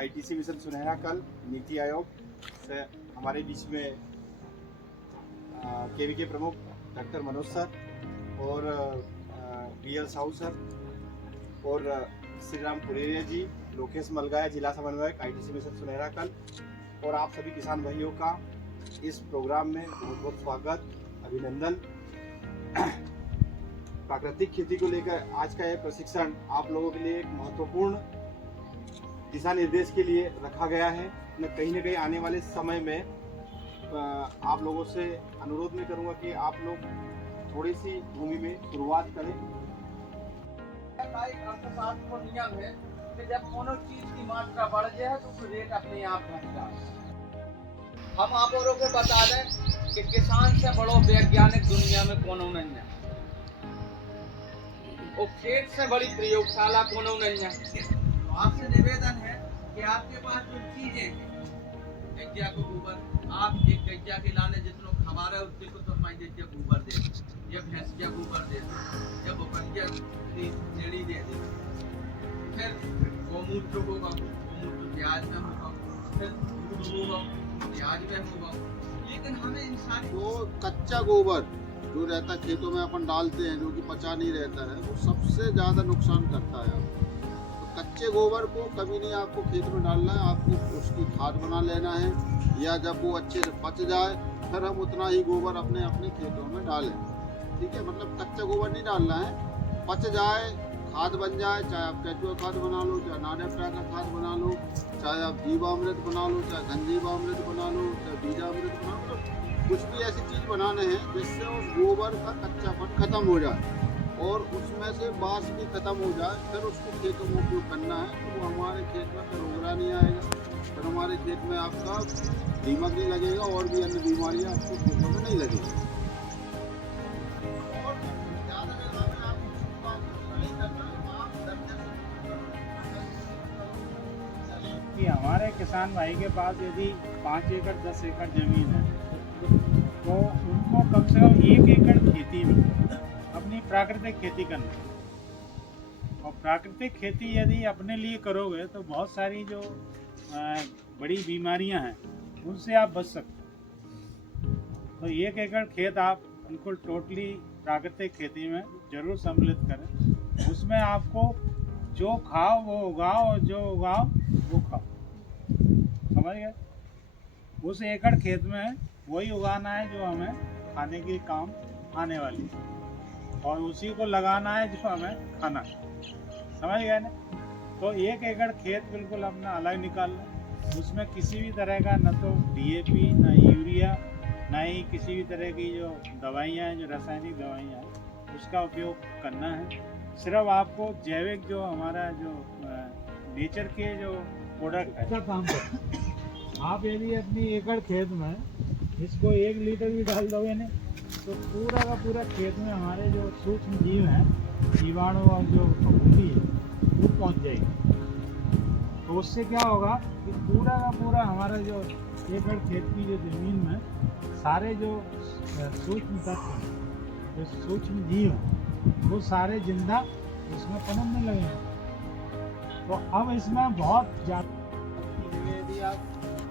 ITC mission सुनहरा कल नीति आयोग से हमारे बीच में केवीके प्रमुख डॉक्टर मनोज सर और बीएल साहू सर और श्री राम पुरेरिया जी, लोकेश मलगाया जिला समन्वयक आईटीसी मिशन सुनहरा कल और आप सभी किसान भाइयों का इस प्रोग्राम में बहुत बहुत स्वागत, अभिनंदन। प्राकृतिक खेती को लेकर आज का यह प्रशिक्षण आप लोगों के लिए एक महत्वपूर्ण दिशा निर्देश के लिए रखा गया है। मैं कहीं न कहीं आने वाले समय में आप लोगों से अनुरोध में करूंगा कि आप लोग थोड़ी सी भूमि में शुरुआत करें। अर्थशास्त्र को नियम है कि जब कोनो चीज की मात्रा बढ़ जाए तो उसका रेट अपने आप घट जाए। हम आप लोगों को बता दें कि किसान से बड़ो वैज्ञानिक दुनिया में कोनो नहीं है और खेत से बड़ी प्रयोगशाला कोनो नहीं है। तो आपसे निवेदन है कि आपके पास जो चीजें हैं, गैया को गोबर, आप एक गैया के लाने जितना खबर है उसको तो हमारी गैया गोबर दे, या भैंसिया गोबर दे, या बकरिया नेड़ी दे दे, फिर गोमूत्र होगा, गोमूत्र प्याज में होगा, फिर दूध होगा, प्याज में होगा। लेकिन हमें इंसान वो कच्चा गोबर जो रहता है खेतों में अपन डालते हैं, जो कि पचा नहीं रहता है, वो सबसे ज़्यादा नुकसान करता है। तो कच्चे गोबर को कभी नहीं आपको खेत में डालना है, आपको उसकी खाद बना लेना है, या जब वो अच्छे से पच जाए फिर हम उतना ही गोबर अपने अपने खेतों में डालें। ठीक है, मतलब कच्चा गोबर नहीं डालना है, पच जाए, खाद बन जाए, चाहे आप केचुआ खाद बना लो, चाहे नाडेप्टा का खाद बना लो, चाहे आप जीवामृत बना लो, चाहे घनजीवामृत बना लो, चाहे बीजामृत बना लो, कुछ भी ऐसी चीज़ बनाने हैं जिससे उस गोबर का कच्चापन खत्म हो जाए और उसमें से बाँस भी खत्म हो जाए, फिर उसको खेतों में उपयोग करना है। तो वो हमारे खेत में फिर उगरा नहीं आएगा, फिर हमारे खेत में आपका दीमक नहीं लगेगा और भी अन्य बीमारियाँ आपको खेतों में नहीं लगेगी। कि हमारे किसान भाई के पास यदि 5 एकड़ 10 एकड़ ज़मीन है तो उनको कम से कम 1 एकड़ खेती में अपनी प्राकृतिक खेती करना है। और प्राकृतिक खेती यदि अपने लिए करोगे तो बहुत सारी जो बड़ी बीमारियां हैं उनसे आप बच सकते हो। तो 1 एकड़ खेत आप बिल्कुल टोटली प्राकृतिक खेती में ज़रूर सम्मिलित करें। उसमें आपको जो खाओ वो उगाओ और जो उगाओ वो खाओ, समझ गए। उस एकड़ खेत में वही उगाना है जो हमें खाने के काम आने वाली है और उसी को लगाना है जो हमें खाना है, समझ गए ना। तो 1 एकड़ खेत बिल्कुल अपना अलग निकाल लें, उसमें किसी भी तरह का न तो डीएपी, न यूरिया, न ही किसी भी तरह की जो दवाइयाँ हैं, जो रासायनिक दवाइयाँ हैं, उसका उपयोग करना है। सिर्फ आपको जैविक जो हमारा जो नेचर के जो प्रोडक्ट है उसका काम करना। आप यदि अपनी एकड़ खेत में इसको 1 लीटर भी डाल दोगे ना तो पूरा का पूरा खेत में हमारे जो सूक्ष्म जीव हैं, जीवाणु और जो फफूंदी है वो पहुंच जाएगी। तो उससे क्या होगा कि पूरा का पूरा हमारा जो एकड़ खेत की जो ज़मीन में सारे जो सूक्ष्म तत्व, जो सूक्ष्म जीव हैं, वो सारे जिंदा उसमें पनपने लगेंगे। तो अब इसमें बहुत ज़्यादा यदि आप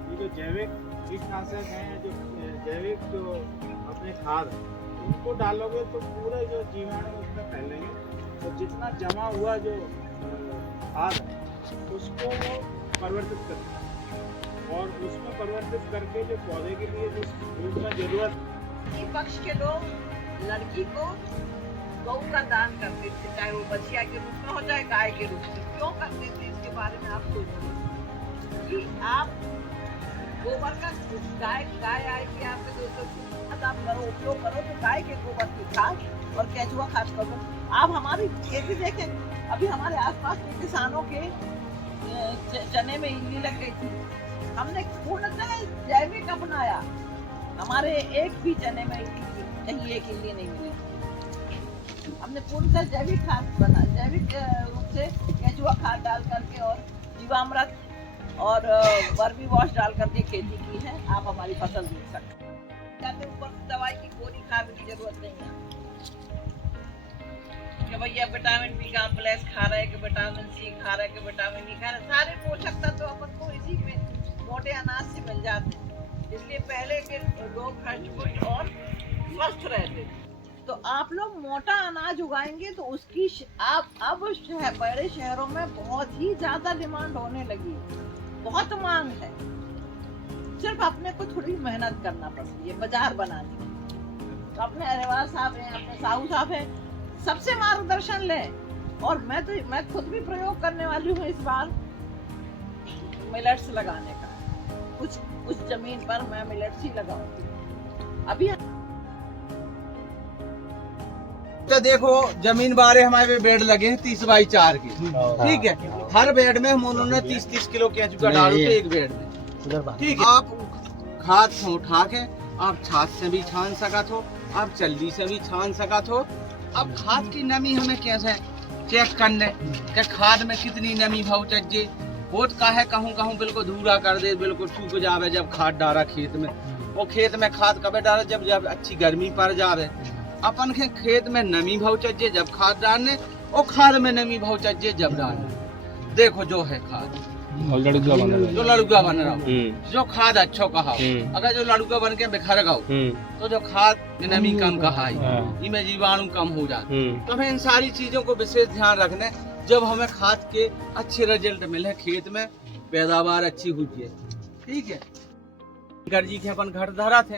ये जो जैविक कीटनाशक हैं, जो जैविक जो अपने खाद है, उनको डालोगे तो पूरे जो जीवाणु उसमें फैलेंगे और जितना जमा हुआ जो खाद है उसको वो परिवर्तित करते हैं और उसमें परिवर्तित करके जो पौधे के लिए जो उसमें जरूरत। पक्ष के लोग लड़की को गौ का दान करते थे, चाहे वो बछिया के रूप में हो चाहे गाय के रूप में। क्यों करते थे इसके बारे में आप सोचिए कि आप गोबर का गाय आएगी आपके दोस्तों, आप करो उपयोग करो तो गाय के गोबर की खाद और केचुआ खाद करो। आप हमारी खेती देखें, अभी हमारे आसपास के किसानों के चने में इल्ली लग गई थी, हमने पूर्णतः जैविक अपनाया, हमारे एक भी चने में कहीं एक इल्ली नहीं मिली। हमने पूर्णतः जैविक खाद बना, जैविक रूप से केचुआ खाद डाल करके और जीवामृत और वर्मी वॉश डाल करके खेती की है। आप हमारी फसल देख सकते हैं, ऊपर दवाई की गोली खाने की जरूरत नहीं है। कि भैया विटामिन बी कॉम्प्लेक्स खा रहे हैं, कि विटामिन सी खा रहे हैं, कि विटामिन ई खा रहे हैं, सारे पोषक तत्व अपन को इसी में मोटे अनाज से मिल जाते हैं। इसलिए पहले के लोग हष्ट-पुष्ट और स्वस्थ रहते थे। तो आप लोग मोटा अनाज उगाएंगे तो उसकी आप अब बड़े शहरों में बहुत ही ज्यादा डिमांड होने लगी है, बहुत मांग है। सिर्फ अपने को थोड़ी मेहनत करना पड़ती है बाजार बनाने की। तो अपने अरेवाल साहब हैं, अपने साहू साहब हैं, सबसे मार्गदर्शन लें। और मैं खुद भी प्रयोग करने वाली हूँ इस बार मिलेट्स लगाने का। कुछ जमीन पर मैं मिलेट्स ही लगाऊंगी अभी। तो देखो जमीन बारे हमारे बेड लगे हैं 30 बाई 4 के, ठीक है। हर बेड में हम उन्होंने 30-30 किलो केंचुआ डालो तो एक बेड में, ठीक है। आप खाद से उठा के आप छाछ से भी छान सकत हो, आप चल्ली से भी छान सकत हो। अब खाद की नमी हमें कैसे चेक करने कि खाद में कितनी नमी भाव चाहिए। होत का है कहूँ बिल्कुल धूरा कर दे, बिल्कुल सूख जावे जब खाद डाला खेत में। वो खेत में खाद कब डाले जब अच्छी गर्मी पड़ जावे। अपन के खेत में नमी भाव चाहिए जब खाद डालने, और खाद में नमी भाव चाहिए जब डालने। देखो जो है खाद जो लड़ुआ बन रहा हो, जो खाद अच्छो कहा, अगर जो लड़ुआ बन के बिखर गो तो जो खाद में नमी कम कहा, इनमें जीवाणु कम हो जाते। तो हमें इन सारी चीजों को विशेष ध्यान रखने जब हमें खाद के अच्छे रिजल्ट मिले, खेत में पैदावार अच्छी होती है, ठीक है। गर्जी के अपन घर धरा थे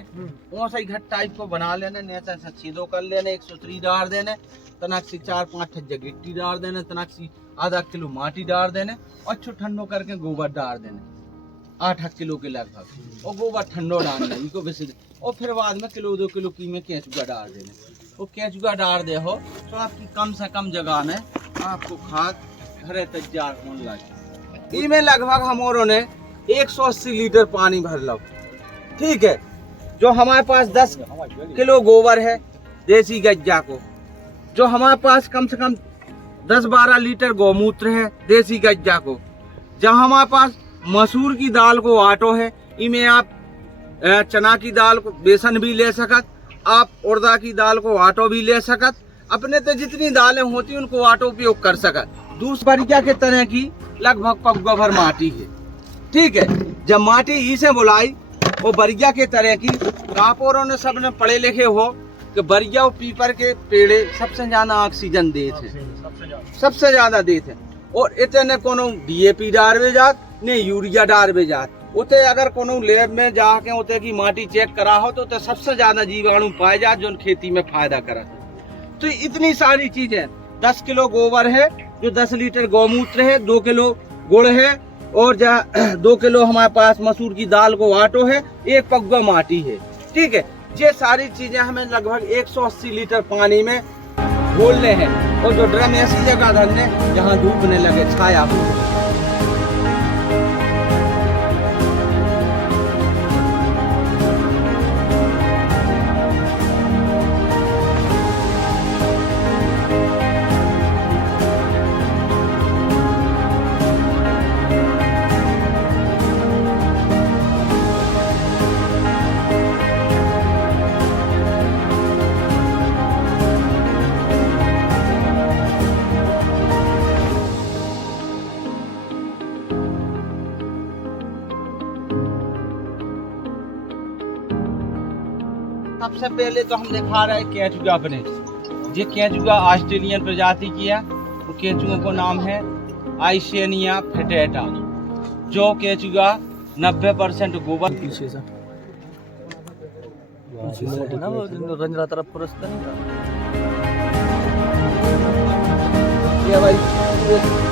वैसा ही घर टाइप को बना लेने, नेचा सा छेदो कर लेने, 103 डाल देने, तनक से 4-5 गिट्टी डाल देने, तनक से आधा किलो माटी डाल देने, अच्छो ठंडो करके गोबर डाल देने 8 किलो के लगभग। और गोबर ठंडो डालना इनको बेसिक, और फिर बाद में 1-2 किलो की में केंचुआ डाल देने। वो केंचुआ डाल दे हो तो आपकी कम से कम जगह में आपको खाद घरे तैयार होने लगे। इनमें लगभग हमारों ने 180 लीटर पानी भर लो, ठीक है। जो हमारे पास 10 किलो गोबर है देसी गज्जा को, जो हमारे पास कम से कम 10-12 लीटर गौमूत्र है देसी गज्जा को, जब हमारे पास मसूर की दाल को आटो है, इनमें आप चना की दाल को बेसन भी ले सकत, आप उड़दा की दाल को आटो भी ले सकत। अपने तो जितनी दालें होती उनको आटो उपयोग कर सकत। दूसरी क्या के तरह की लगभग पगुआ भर माटी है, ठीक है। जब माटी इसे बुलाई वो बरिया के तरह की, कापोरों ने सबने पढ़े लिखे हो कि बरिया और पीपर के पेड़े सबसे ज्यादा ऑक्सीजन देते हैं, सबसे ज्यादा देते हैं। और इतने कोनो DAP डालवे जात ने यूरिया डालवे जात, उते अगर कोनो लैब में जाके उते की माटी चेक करा हो तो सबसे ज्यादा जीवाणु पाए जात जो खेती में फायदा करा। तो इतनी सारी चीजें, 10 किलो गोबर है, जो 10 लीटर गौमूत्र है, 2 किलो गुड़ है, और 2 किलो हमारे पास मसूर की दाल को आटो है, 1 पगुआ माटी है, ठीक है। ये सारी चीजें हमें लगभग 180 लीटर पानी में घोलने हैं, और जो ड्रम ऐसी जगह धरने जहाँ धूप न लगे, छाया हो। सबसे पहले तो हम दिखा रहे हैं केंचुआ अपने। ये केंचुआ ऑस्ट्रेलियन प्रजाति की है, वो केंचुओं को नाम है आइसेनिया फेटेटा। जो केंचुआ 90% गोबर पीछे से ना वो रंजरा तरफ पुरस्कार नहीं था। ये भाई